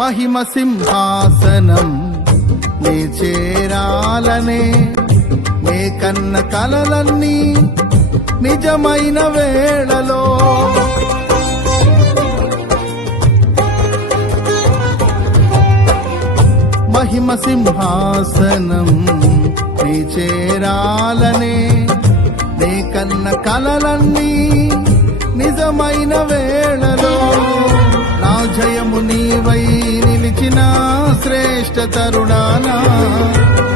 మహిమ సింహాసనం నే చేరాలనే నే కన్న కలలన్నీ నిజమైన వేళలో మహిమ సింహాసనం నీ చేరాలనే నీ కన్న కలలన్నీ నిజమైన వేళలో నా జయము నీవై నిలిచిన శ్రేష్ఠ తరుణానా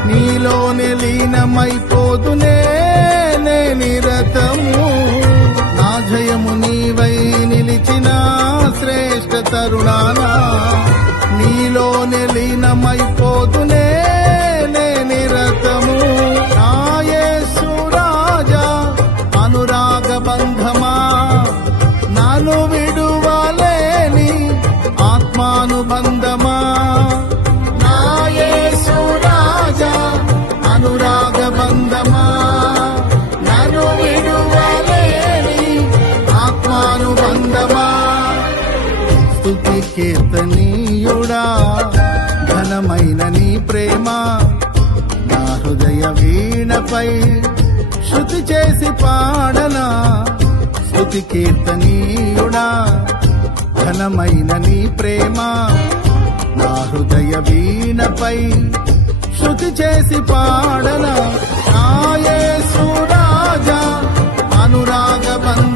నీలోనే లీనమైపోదునే నే నిరతము నా జయము నీవై నిలిచిన శ్రేష్ఠ తరుణానా నీలోనే లీనమైపోదునే నే నిరతము నా యేసు రాజా అనురాగ బంధమా నాను విడువలేని ఆత్మానుబంధమా నా యేసు రాజా అనురాగ బంధమా నాను విడువలేని ఆత్మానుబంధమా స్తుతి కీర్తనీయుడా ఘనమైన నీ ప్రేమ నా హృదయ వీణపై శృతి చేసి పాడనా స్తుతి కీర్తనీయుడా ఘనమైన నీ ప్రేమ నా హృదయ వీణపై శృతి చేసి పాడనా నా యేసు రాజా అనురాగ బంధ